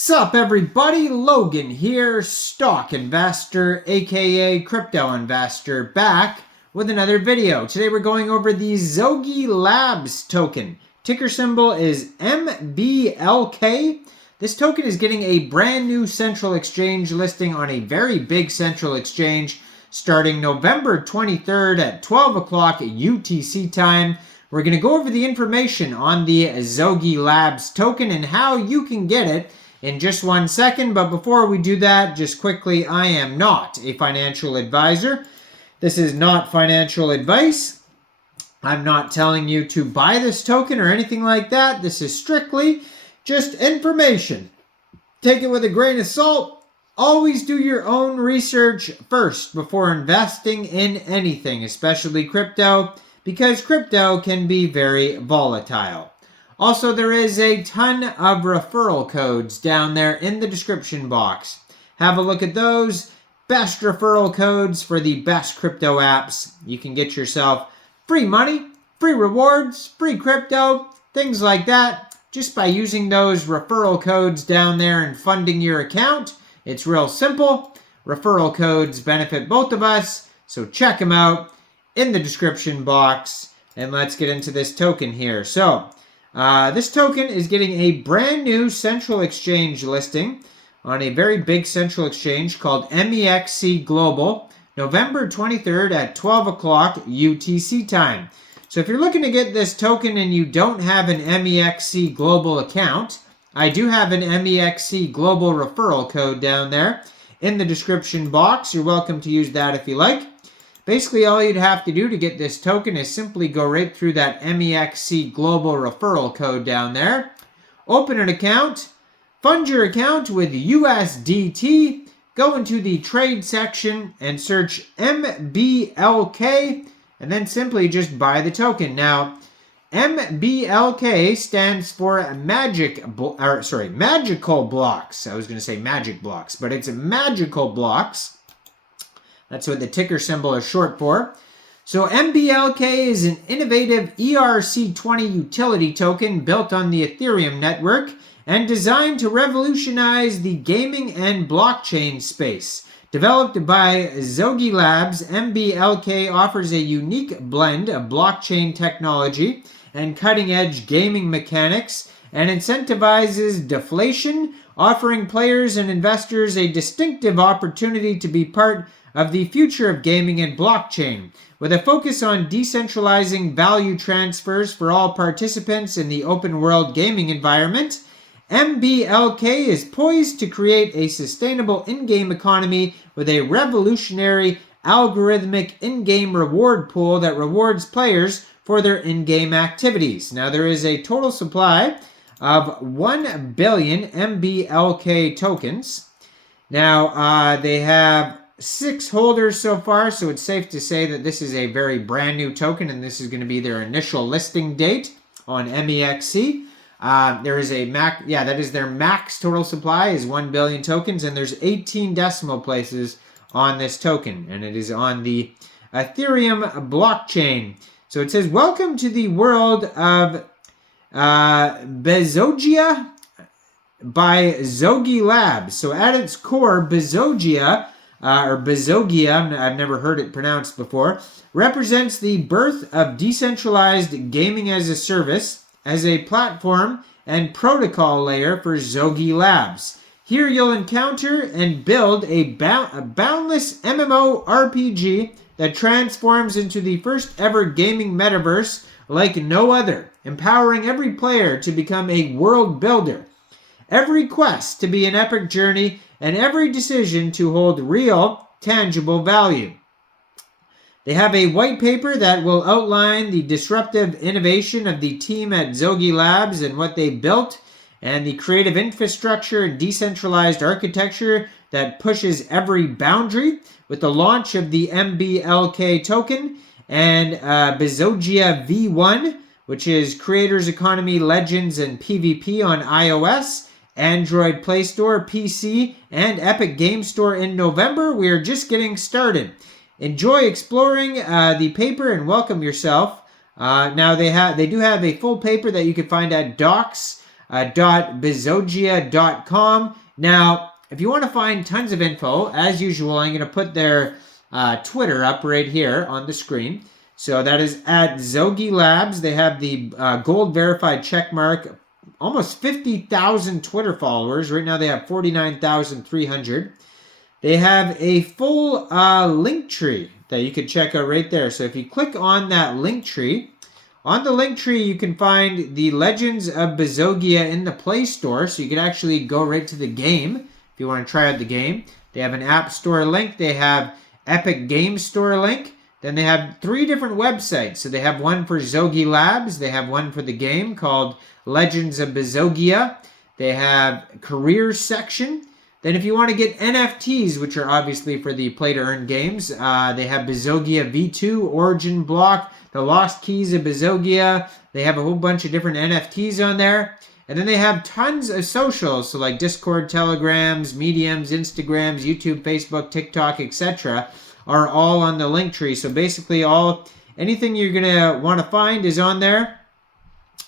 Sup everybody, Logan here, stock investor aka crypto investor, back with another video. Today we're going over the Zogilabs token. Ticker symbol is Mblk. This token is getting a brand new central exchange listing on a very big central exchange starting November 23rd at 12 o'clock UTC time. We're going to go over the information on the Zogilabs token and how you can get it in just 1 second. But before we do that, just quickly, I am not a financial advisor. This is not financial advice. I'm not telling you to buy this token or anything like that. This is strictly just information. Take it with a grain of salt. Always do your own research first before investing in anything, especially crypto, because crypto can be very volatile. Also, there is a ton of referral codes down there in the description box. Have a look at those. Best referral codes for the best crypto apps. You can get yourself free money, free rewards, free crypto, things like that, just by using those referral codes down there and funding your account. It's real simple. Referral codes benefit both of us, so check them out in the description box. And let's get into this token here. So, this token is getting a brand new central exchange listing on a very big central exchange called Mexc Global, November 23rd at 12 o'clock UTC time. So if you're looking to get this token and you don't have an Mexc Global account, I do have an Mexc Global referral code down there in the description box. You're welcome to use that if you like. Basically, all you'd have to do to get this token is simply go right through that Mexc Global referral code down there. Open an account, fund your account with USDT, go into the trade section and search Mblk, and then simply just buy the token. Now, Mblk stands for magical blocks. I was going to say magic blocks, but it's magical blocks. That's what the ticker symbol is short for. So Mblk is an innovative ERC20 utility token built on the Ethereum network and designed to revolutionize the gaming and blockchain space. Developed by Zogilabs, Mblk offers a unique blend of blockchain technology and cutting-edge gaming mechanics and incentivizes deflation, offering players and investors a distinctive opportunity to be part of the future of gaming and blockchain. With a focus on decentralizing value transfers for all participants in the open world gaming environment, Mblk is poised to create a sustainable in-game economy with a revolutionary algorithmic in-game reward pool that rewards players for their in-game activities. Now, there is a total supply of 1 billion Mblk tokens. Now, they have 6 holders so far, so it's safe to say that this is a very brand new token, and this is going to be their initial listing date on Mexc. There is a max, that is their max total supply is 1 billion tokens, and there's 18 decimal places on this token, and it is on the Ethereum blockchain. So it says, welcome to the world of Bezogia by Zogilabs. So at its core, Bezogia, I've never heard it pronounced before, represents the birth of decentralized gaming as a service as a platform and protocol layer for Zogilabs. Here you'll encounter and build a boundless MMORPG that transforms into the first ever gaming metaverse like no other, empowering every player to become a world builder, every quest to be an epic journey, and every decision to hold real, tangible value. They have a white paper that will outline the disruptive innovation of the team at Zogilabs and what they built, and the creative infrastructure and decentralized architecture that pushes every boundary with the launch of the Mblk token and Bezogia V1, which is Creators Economy Legends and PvP on iOS, Android Play Store, PC, and Epic Game Store in November. We are just getting started. Enjoy exploring the paper and welcome yourself. Now they do have a full paper that you can find at docs www.bezogia.com. Now, if you want to find tons of info, as usual, I'm going to put their Twitter up right here on the screen. So that is at Zogilabs. They have the gold verified check mark, almost 50,000 Twitter followers. Right now they have 49,300. They have a full link tree that you can check out right there. So if you click on that link tree, on the link tree you can find the Legends of Bezogia in the Play Store. So you can actually go right to the game if you want to try out the game. They have an App Store link. They have Epic Game Store link. Then they have 3 different websites. So they have one for Zogilabs. They have one for the game called Legends of Bezogia. They have careers section. Then if you want to get NFTs, which are obviously for the play-to-earn games, they have Bezogia V2, Origin Block, the Lost Keys of Bezogia. They have a whole bunch of different NFTs on there. And then they have tons of socials, so like Discord, Telegrams, Mediums, Instagrams, YouTube, Facebook, TikTok, etc. are all on the link tree. So basically anything you're going to want to find is on there.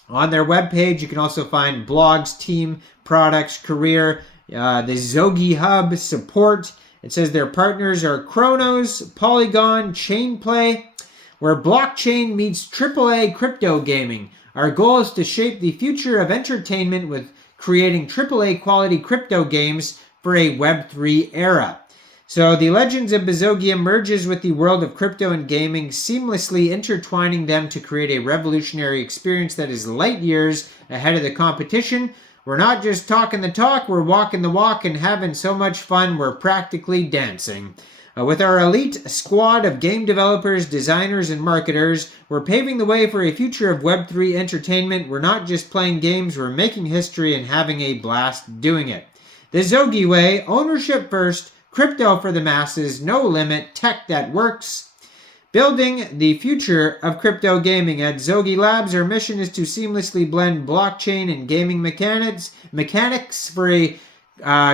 On their webpage, you can also find blogs, team, products, career, the Zogi Hub, support. It says their partners are Chronos, Polygon, Chainplay, where blockchain meets AAA crypto gaming. Our goal is to shape the future of entertainment with creating AAA quality crypto games for a Web3 era. So the Legends of Bezogia merges with the world of crypto and gaming, seamlessly intertwining them to create a revolutionary experience that is light years ahead of the competition. We're not just talking the talk, we're walking the walk and having so much fun, we're practically dancing. With our elite squad of game developers, designers, and marketers, we're paving the way for a future of Web3 entertainment. We're not just playing games, we're making history and having a blast doing it. The Zogi way, ownership first, crypto for the masses, no limit, tech that works. Building the future of crypto gaming. At Zogilabs, our mission is to seamlessly blend blockchain and gaming mechanics for a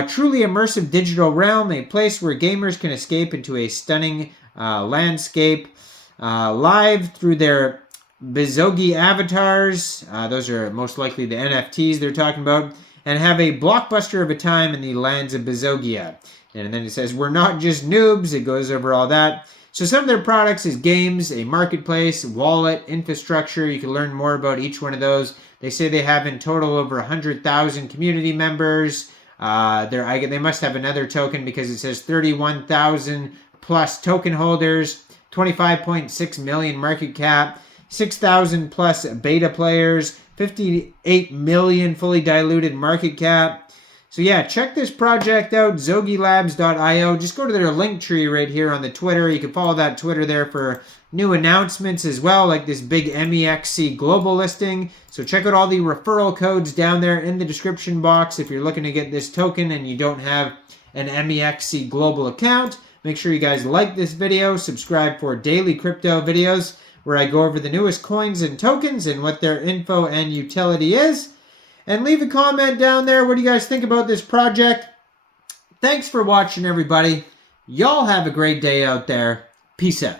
truly immersive digital realm, a place where gamers can escape into a stunning landscape live through their Bezogi avatars. Those are most likely the NFTs they're talking about, and have a blockbuster of a time in the lands of Bezogia. And then it says, we're not just noobs. It goes over all that. So some of their products is games, a marketplace, wallet, infrastructure. You can learn more about each one of those. They say they have in total over 100,000 community members. They must have another token because it says 31,000 plus token holders, 25.6 million market cap, 6,000 plus beta players, 58 million fully diluted market cap. So yeah, check this project out, zogilabs.io. Just go to their link tree right here on the Twitter. You can follow that Twitter there for new announcements as well, like this big Mexc global listing. So check out all the referral codes down there in the description box if you're looking to get this token and you don't have an Mexc global account. Make sure you guys like this video, subscribe for daily crypto videos where I go over the newest coins and tokens and what their info and utility is. And leave a comment down there. What do you guys think about this project? Thanks for watching, everybody. Y'all have a great day out there. Peace out.